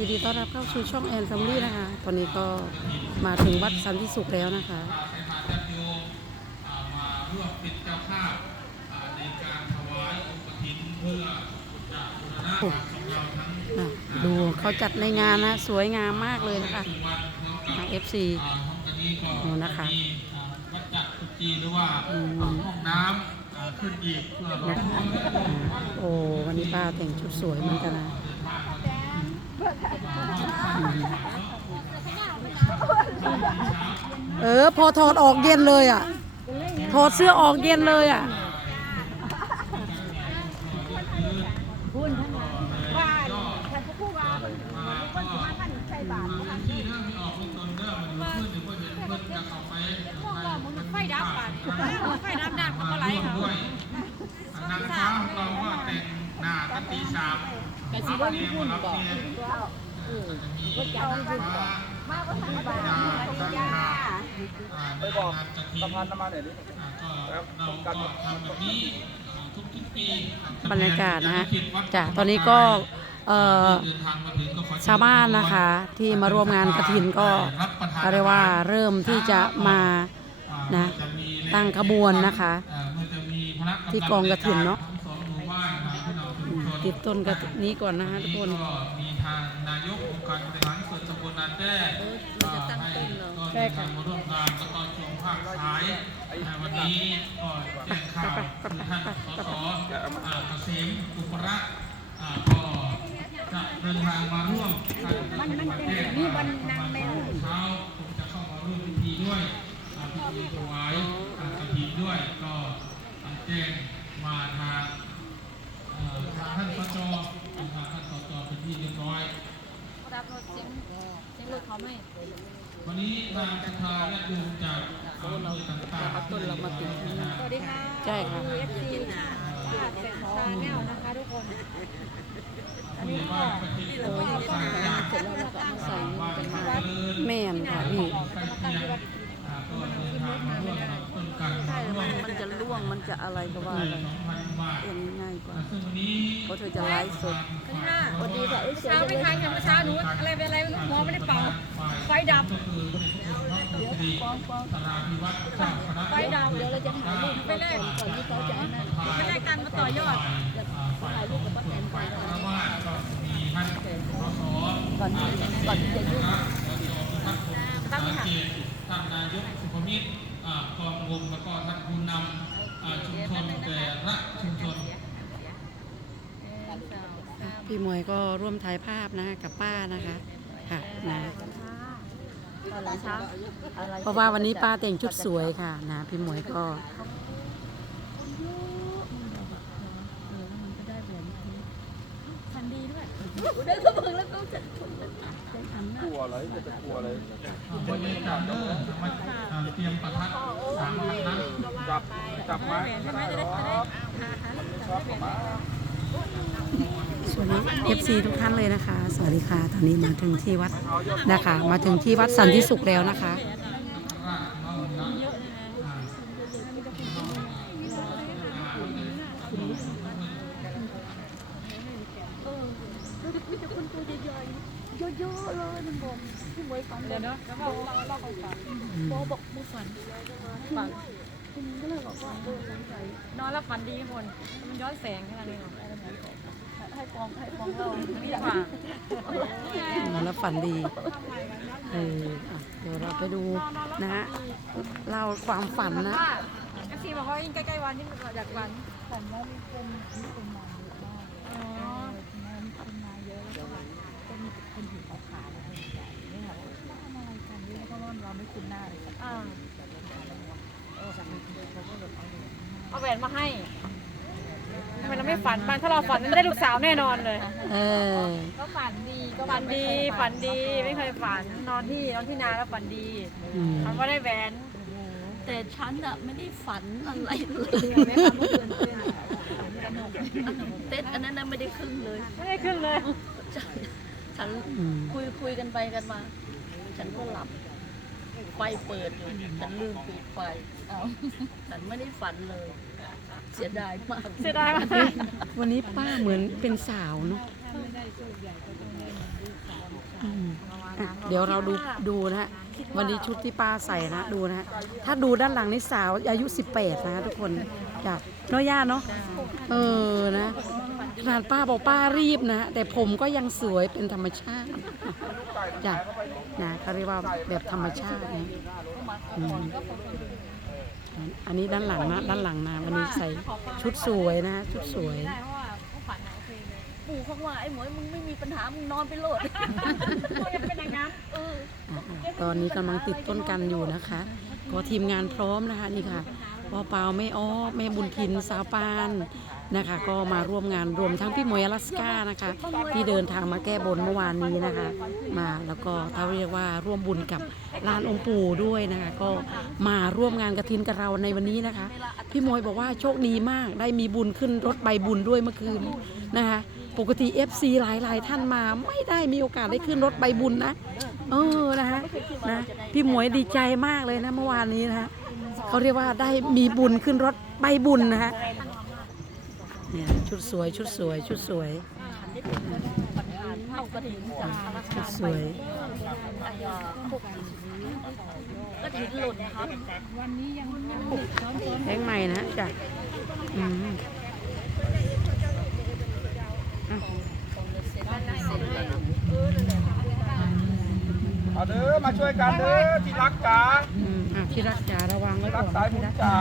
ยินดีต้อนรับเข้าสู่ช่องแอนแฟมิลี่นะคะ ตอนนี้ก็มาถึงวัดสันติสุขแล้วนะคะมาร่วมเป็นเจ้าภาพในการถวายองค์กฐินเพื่อจะบูรณะของเราทั้งดูเขาจัดในงานนะ สวยงามมากเลยนะคะทุกวันพร้อมกับเอฟซีนนะคะวัดจักรจีหรือว่าห้องน้ำขึ้นอีกเพื่อรอโอ้วันนี้ป้าแต่งชุดสวยเหมือนกันนะ เออ พอถอดออกเย็นเลยอะ ถอดเสื้อออกเย็นเลยอะ บ้านท่านผู้พูดว่าคนที่มาท่านใส่บาตรท่าน ที่เริ่มมีออกเป็นตนเริ่มมันขึ้นหรือว่าเห็นเพิ่นจะเข้าไป พวกว่ามันไฟดับบาตรไฟดับดับมันก็ไหล ร่วม ค่ะ ด้วยนางฟ้าของเราก็แต่งหน้าตันตีสาม กระซิบว่าญี่ปุ่นบอกจะมีนางฟ้ามาก็ทำบาตรดาพดังยาคาอ่าในงานจักสะพานน้ำมันหน่อยดิอ่าก็เราก็ทำแบบนี้บรรยากาศนะฮะจ้ะตอนนี้ก็ชาวบ้านนะคะที่มาร่วมงานกระถินก็รับประทนเขาเรียกว่าเริ่มที่จะมานะตั้งขบวนนะคะ ที่กองกฐินเนอะ ติดต้นกระนี้ก่อนนะคะทุกคนก็มีทางนายกองค์การบริหารส่วนตำบลนาแต้จะตั้งต้นก็เดินทางมาร่วมงานแล้วก็ช่วงภาคท้ายในวันนี้ก็แจ้งข่าวคือท่านสสอเกษมอุปรักษ์ก็จะเดินทางมาร่วมมันมันเป็นมีวันนางแมวเช้าคงจะเข้ามาร่วมพิธีด้วยอ่าพิธีถวายอ่ากฐินด้วยก็แจ้งมาทาง ทางท่านสจทางท่านสจเป็นที่เรียบร้อยรับรถเสียงเสียงรถเขาไหมวันนี้ทางประธานและดูจากอำเภอต่างๆต้นเรามาติดที่นี่สวัสดีค่ะใช่ค่ะเอฟซีป้าแต่งชาแนลนะคะทุกคนผู้ใหญ่บ้านประเทศโอ้ยสั่งจากเสร็จแล้วเราก็เอามาใส่บ้านกันมามาเจริญแม่นค่ะพี่ จะล่วงมันจะอะไรก็ว่าสไปองพันบาทอย่างนี้ง่ายกว่าซึ่งวันนี้เพราะเธอจะไลฟ์สดค่ะสวัสดีค่ะเช้าไม่ทานกันเมื่อเช้าหนูอะไรเป็นอะไรหมอไม่ได้เป่าไฟดับก็คือเป็นพระดีตราพิวัตรเจ้าคณะไฟดับเดี๋ยวเราจะถ่ายรูปไปแรกก่อนที่เขาจะไปแรกกันมาต่อยอดฝ่ายรูปกับป้าแตนฝ่ายคารวะก็มีท่านสสก่อนที่ก่อนที่จะยุ่งท่านสังเกตท่านนายกสุภมิตรอ่ากองวงแล้วก็ท่านผู้นำอ่า ชุมชนแต่ละชุมชนพี่มวยก็ร่วมถ่ายภาพนะกับป้านะคะค่ะนะเพราะว่าวันนี้ป้าแต่งชุดสวยค่ะนะพี่มวยก็ทันดีด้วยกลัวอะไรจะกลัวอะไรบรรยากาศเด้อมาอ่าเตรียมประทัดสามพันนัด จับจับมาใช่ไหมจะได้จะได้ชอบมาสวัสดีเอฟซีทุกท่านเลยนะคะ สวัสดีค่ะ ตอนนี้มาถึงที่วัดนะคะ มาถึงที่วัดสันติสุขแล้วนะคะ มีแต่คนตัวใหญ่ๆเยอะๆเลยมันบอกพี่มวยฝันเดี๋ยวนะแล้วบอกเราเราฝันโบบอกมึงฝันฝัน คุณก็เลยบอกว่าเออสงสัยนอนแล้วฝันดีทุกคน มันย้อนแสงขนาดนี้เหรอให้ฟองให้ฟองเราดีกว่าแล้วฝันดี เอออะเดี๋ยวเราไปดูนะฮะเล่าความฝันนะว่าเอฟซีบอกว่ายิ่งใกล้ๆวันยิ่งอยากฝันฝันว่ามีคนมีคนมาเยอะมากอ๋อมีคนมาเยอะแล้วก็ก็มีคนถือเอาขาแล้วไม่ค่ะว่าทำอะไรกันนี่เพราะว่าเราไม่คุ้นหน้าเลยอ่า เออสามีเขาก็แบบเอาเลยเอาแหวนมาให้ทำไมเราไม่ฝันบ้างถ้าเราฝันไม่ได้ลูกสาวแน่นอนเลยเออ ก็ฝันดีก็ฝันดี ฝันดีไม่เคยฝันนอนที่นอนที่นาแล้วฝันดีอืม ฝันว่าได้แหวนแต่ฉันอะไม่ได้ฝันอะไรเลยไม่ฝันเมื่อคืนเต้นเต้นอันนั้นน่ะไม่ได้ครึ่งเลย ไม่ได้ขึ้นเลยฉันอืมคุยคุยกันไปกันมา ฉันก็หลับ ไฟเปิดอยู่ฉันลืมปิดไฟเอา ฉันไม่ได้ฝันเลย เสียดายมาก เสียดายมากวันนี้ป้าเหมือนเป็นสาวเนาะเเดี๋ยวเราดูดูนะฮะวันนี้ชุดที่ป้าใส่นะดูนะฮะถ้าดูด้านหลังนี่สาวอายุ 18 นะทุกคนจ้ะน้อยย่าเนาะเออนะขนาดป้าบอกป้ารีบนะแต่ผมก็ยังสวยเป็นธรรมชาติจ้ะนะเขาเรียกว่าแบบธรรมชาตินะอืม อันนี้ด้านหลังนะด้านหลังนะวันนี้ใส่ชุดสวยนะชุดสวยได้เพราะว่าเขาฝันโอเคเลยปู่เขาว่าไอ้หมวยมึงไม่มีปัญหามึงนอนไปโหลดเป็นอย่างนั้นเอออ่าๆตอนนี้กำลังติดต้นกันอยู่นะคะก็ทีมงานพร้อมนะคะนี่ค่ะพ่อเปาแม่อ้อแม่บุญทินสาวปาน นะคะ ก็มาร่วมงานรวมทั้งพี่มวยอลาสก้านะคะ ที่เดินทางมาแก้บนเมื่อวานนี้นะคะ มาแล้วก็เขาเรียกว่าร่วมบุญกับลานองค์ปู่ด้วยนะคะ ก็มาร่วมงานกระถินกับเราในวันนี้นะคะ พี่มวยบอกว่าโชคดีมากได้มีบุญขึ้นรถใบบุญด้วยเมื่อคืนนะคะปกติ FC หลายๆท่านมาไม่ได้มีโอกาสได้ขึ้นรถใบบุญนะ เออนะคะนะพี่หมวยดีใจมากเลยนะเมื่อวานนี้นะฮะเขาเรียกว่าได้มีบุญขึ้นรถใบบุญนะฮะ เนี่ยชุดสวยชุดสวยชุดสวยเอากระถิ่นจากธนาชุคาดสไปวยไอ้ยาพวกกระถิ่นหล่นครับแบงใหม่นะจ้ะอืมเอาเด้อมาช่วยกันเด้อที่รักจ๋าอืมอะที่รักจ๋าระวังไว้ที่ก่รัอกนสายบุที่ญรักจ๋า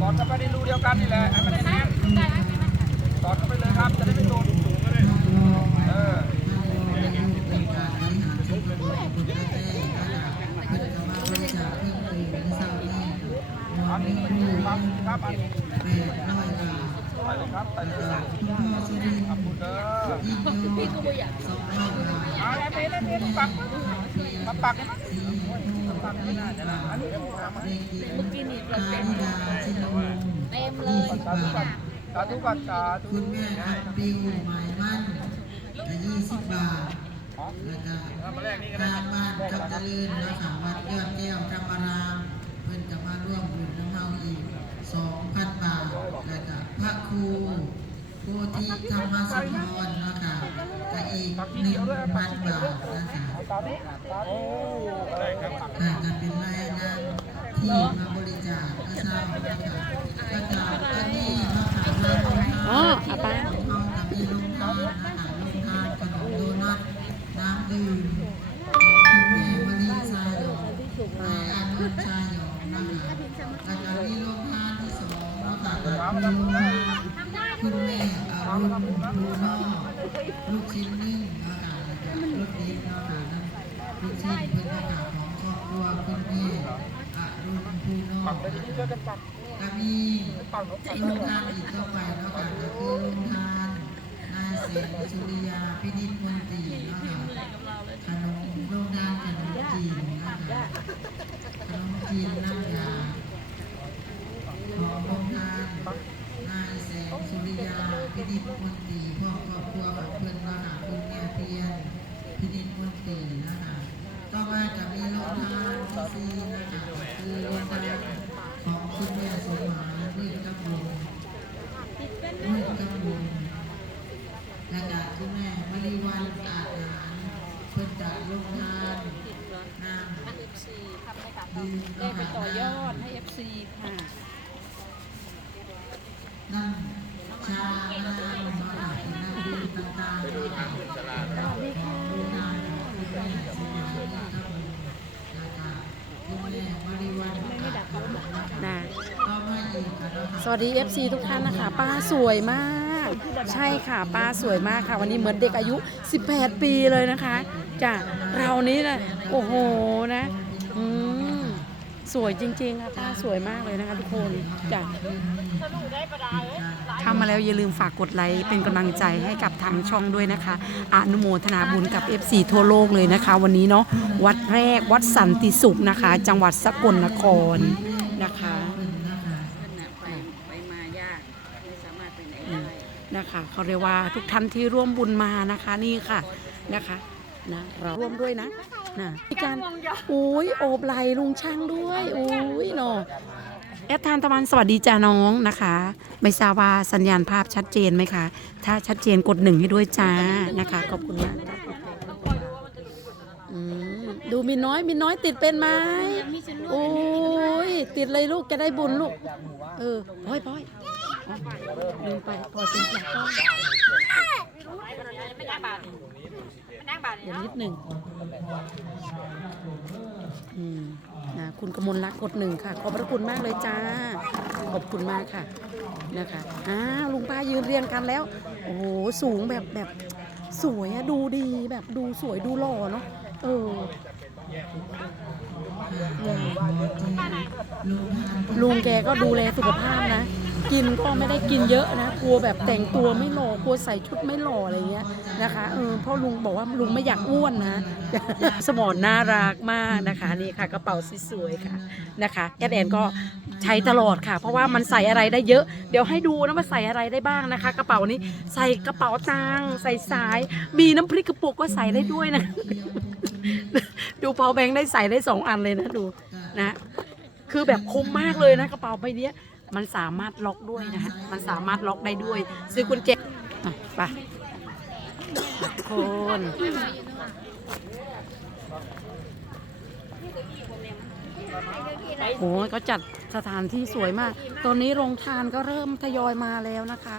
สอนกันไปในรูเดียวกันนี่แหละให้มันแน่นสอนกันไปเลยครับ จะได้ไม่โดนเอออันนี้ครับครับอันนี้ไป เลยครับไปเลยขอบคุณเด้อพี่ก็ไม่อยากเอาแล้วเมย์แล้วเมย์ปักมาปักมาปักไม่ได้นะอันนี้เมื่อกี้นี่เราเต็มเต็มเลยสาธุก่อนสาธุก่อนสาธุคุณแม่คำปิวหมายมั่นละยี่สิบบาทแล้วก็ทางบ้านกับเจริญนะคะวัดยอดแก้วธรรมรามเพิ่นจะมาร่วมบุญน้ำเฮาอีก สองพันบาท แล้วก็พระครูโพธิธรรมสุนทรนะคะก็อีกหนึ่งพันบาทนะคะค่ะจะเป็นรายงานที่มาบริจาคเมื่อเช้านะคะก็จะอันนี้นะคะมาลงทานอ๋อเอาไปห้องกับมีลงทานนะคะลงทานขนมโดนัทน้ำดื่ม ลูกชิ้นนึ่งนะคะแล้วก็ลูกดิบนลูกชิ้นเพื่อนนะคะของครอบครัวคุณแม่อรุณภูนอกก็มีลงทานอีกต่อไปเนาะคะก็คือลงทานนายเสียงสุริยาพินิจมนตรีนาะคะขนมโรงงานขนมจีนนะคะขนมจีนน้ำยาของโรงงาน นายแสงสุริยาพินิจมนตรีพ่อครอบครัวกับเพื่อนมาหาคุณแม่เพียนพินิจมนตรีนะคะต่อมาจะมีโรงทานที่สี่นะคะคือโรงทานของคุณแม่สมหมายเพื่อกับบุญเพื่อนกับบุญและกาคุณแม่มริวันอาหารเพิ่นจะลงทานน้ำดื่มได้ไปต่อยอดน้ให้ FC ค่ะำน้ำชาน้ำน้ำน้ำน้ำดื่มต่างๆของโรงทานของคุณแม่สมัยนี้ครับและกาคุณแม่มริวันอาจหารนะคะนะก็มาอีกค่ะนะคะสวัสดี FC ทุกท่านนะคะป้าสวยมาก ใช่ค่ะป้าสวยมากค่ะ วันนี้เหมือนเด็กอายุ 18 ปีเลยนะคะจ้ะเรานี้นะโอ้โหนะอืม สวยจริงๆค่ะป้าสวยมากเลยนะคะทุกคนจ้ะเข้ามาแล้วอย่าลืมฝากกดไลค์เป็นกำลังใจให้กับทางช่องด้วยนะคะอนุโมทนาบุญกับ FC ทั่วโลกเลยนะคะ วันนี้เนาะวัดแรกวัดสันติสุขนะคะ จังหวัดสกลนครนะคะไปไปมายากไม่สามารถไปไหนอืได้มนะคะเขาเรียกว่าทุกท่านที่ร่วมบุญมานะคะนี่ค่ะนะคะนะเราร่วมด้วยนะ นะมีการอุ้ยโอบไหลลุงช่างด้วยอุ้ยเนาะแอดทานตะวันสวัสดีจ้าน้องนะคะ ไม่ทราบว่าสัญญาณภาพชัดเจนไหมคะ ถ้าชัดเจนกดหนึ่งให้ด้วยจ้านะคะขอบคุณมากจ้ะอืมดูมินน้อยมินน้อยติดเป็นไหมโอ้ยติดเลยลูกจะได้บุญลูก เออพ่อยพ่อยอ๋อลืมไปพอเป็นจากกล้อง เดี๋ยวนิดหนึ่งอืมนะคุณกมลรักกดหนึ่งค่ะ ขอบพระคุณมากเลยจ้า ขอบคุณมากค่ะ นะคะอ้าวลุงป้ายืนเรียงกันแล้ว โอ้โห สูงแบบแบบสวยอะดูดีแบบดูสวยดูหล่อเนาะ เออ ลุงแกก็ดูแลสุขภาพนะ กินก็ไม่ได้กินเยอะนะกลัวแบบแต่งตัวไม่หล่อกลัวใส่ชุดไม่หล่ออะไรเงี้ยนะคะเออพราะลุงบอกว่าลุงไม่อยากอ้วนนะสมอนน่ารักมากนะคะนี่ค่ะกระเป๋าสวยๆค่ะนะคะแอดแอนก็ใช้ตลอดค่ะ เพราะว่ามันใส่อะไรได้เยอะ เดี๋ยวให้ดูนะว่าใส่อะไรได้บ้างนะคะ กระเป๋านี้ใส่กระเป๋าตังใส่สาย มีน้ำพริกกระปุกก็ใส่ได้ด้วยนะ ดูพอแบงค์ได้ใส่ได้สองอันเลยนะดูนะคือแบบคุ้มมากเลยนะกระเป๋าใบนี้ มันสามารถล็อกด้วยนะฮะมันสามารถล็อกได้ด้วย ซื้อกุญแจอะไปทุกคนโอ้ยก็จัดสถานที่สวยมาก ตอนนี้โรงทานก็เริ่มทยอยมาแล้วนะคะ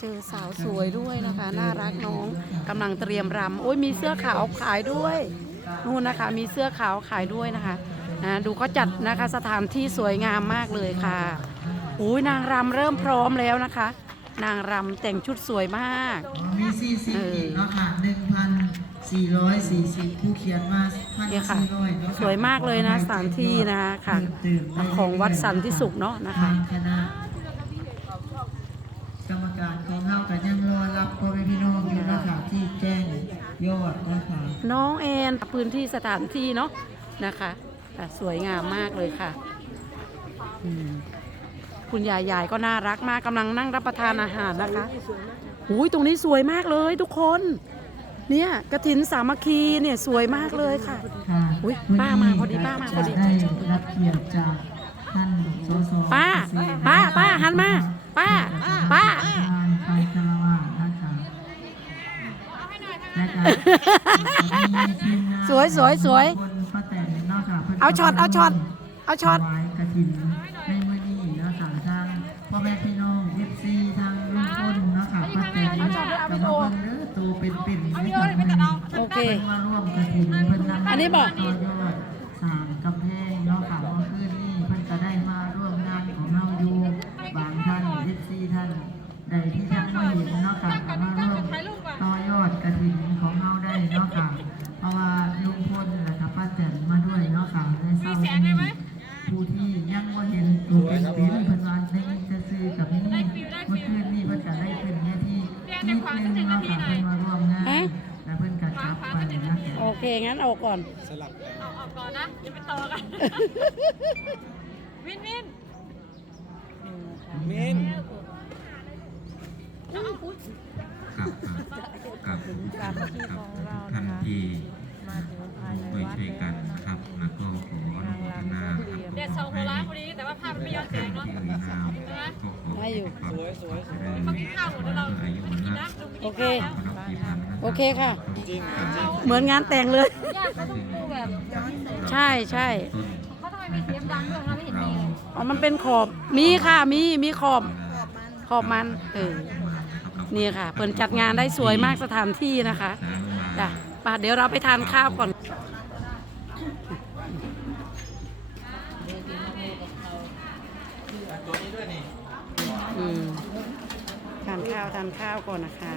เจอสาวสวยด้วยนะคะ น่ารักน้องกำลังเตรียมรำโอ้ยมีเสื้อขาวขายด้วยนู่นนะคะ มีเสื้อขาวขายด้วยนะคะนะดูเขาจัดนะคะสถานที่สวยงามมากเลยค่ะ อุ้ยนางรำเริ่มพร้อมแล้วนะคะ นางรำแต่งชุดสวยมาก มีสี่สิบอีกเนาะค่ะหนึ่งพันสี่ร้อยสี่สิบผู้เขียนมาพันเนี่ยค่ะ สี่ร้อยเนาะค่ะสวยมากเลยนะสถานที่นะคะค่ะตื่นๆได้ของวัดสันติสุขเนาะนะคะ ทางคณะกรรมการของเฮากันยังรอรับพ่อแม่พี่น้องอยู่นะคะที่แจ้งยอดนะคะ น้องแอนพื้นที่สถานที่เนาะนะคะอะสวยงามมากเลยค่ะอืม คุณยายยายก็น่ารักมากกำลังนั่งรับประทานอาหารนะคะอุ้ยตรงนี้สวยมากเลยทุกคน เนี่ยกระถินสามัคคีเนี่ยสวยมากเลยค่ะค่ะอุ๊ยป้ามาพอดีป้ามาพอดีจะได้รับเกียรติจากท่านสสป้าป้าป้าหันมาป้าป้าทานไปคารวะนะคะและก็มีทีมงานสวยสวยสวยคนป้าแตนเนาะค่ะพิ่นเอาช็อตเอาช็อตเอาช็อตถวายกฐินใน ตัวเป็นๆนี่ค่ะมื้อนี้โอเค มาร่วมกฐินเพิ่นนำอันนี้บอกต่ยอดสามกำแพงเนาะค่ะเมื่อคืนนี้เพิ่นก็ได้มาร่วมงานของเราอยู่บางท่าน FC ท่านใดที่ยังไม่เห็นเนาะค่ะก็มาร่วม เคงั้นเอาก่อนเอาออกก่อนนะอย่าไปต่อกัน วินวินครับครับกับครับทุกท่านที่ช่วยช่วยกันนะครับแล้วก็ขออนุโมทนานะครับเด็ดสองหัวล้านพอดีแต่ว่าภาพไม่ย้อนแสท่านงเนาะที่เอ่ยนามก็ขอให้ความเจริญเขากินข้าวหมดแล้วเราอายุกินนะนะลุงโอเค ขอรับที่พันนะโอเคค่ะเหมือนงานแต่งเลย ญาติเขาต้องดูแบบใช่ใช่ต้นเขาทำไมมีเสียงดังด้วยคะไม่เห็นมีเลยอ๋อมันเป็นขอบมีค่ะมีมีขอบขอบมันเออนี่ค่ะเปิดจัดงานได้สวยมากสถานที่นะคะสร้างมาจ้ะป่ะเดี๋ยวเราไปทานข้าวก่อนอืมทานข้าวทานข้าวก่อนนะคะ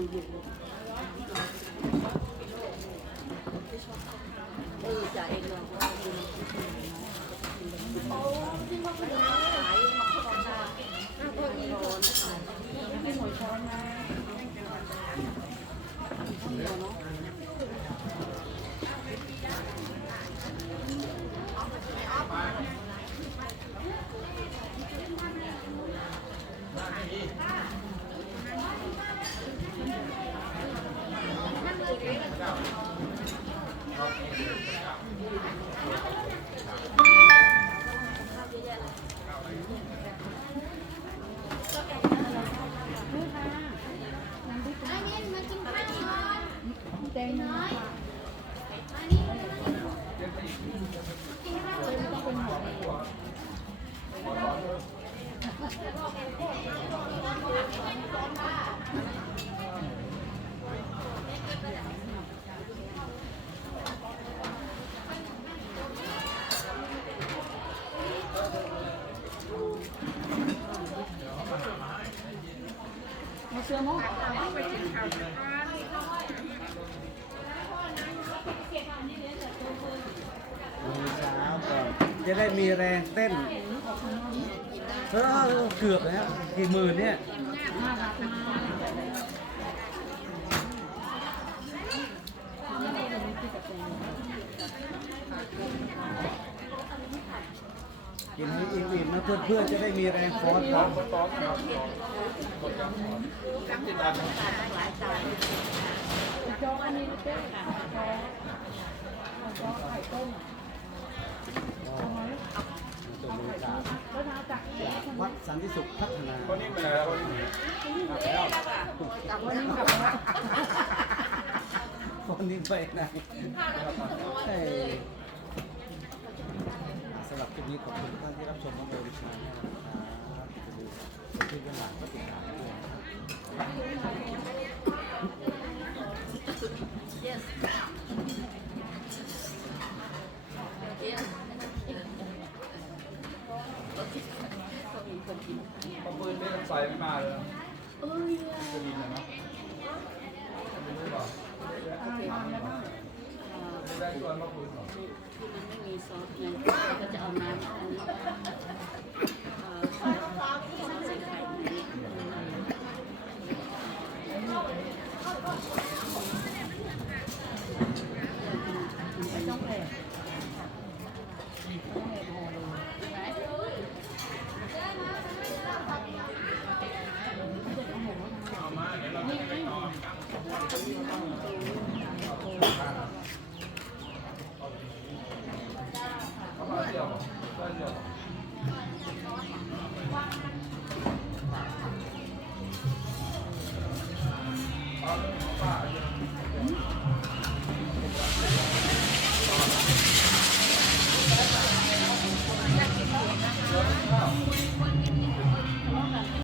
เออจ่าเองเราก็ จะได้มีแรงเต้นเออเกือบแล้วกี่หมื่นเนี่ยกินให้อิ่มๆนะเพื่อนๆจะได้มีแรงฟ้อน ครับวัดสันติสุขพัฒนาคนนี้ไปไหนแล้วคนนี้คนนี้ไปไหนสำหรับคลิปนี้ขอบคุณท่านที่รับชมน้องโอริชานะครับ ที่เป็นหลักก็ติดตามด้วย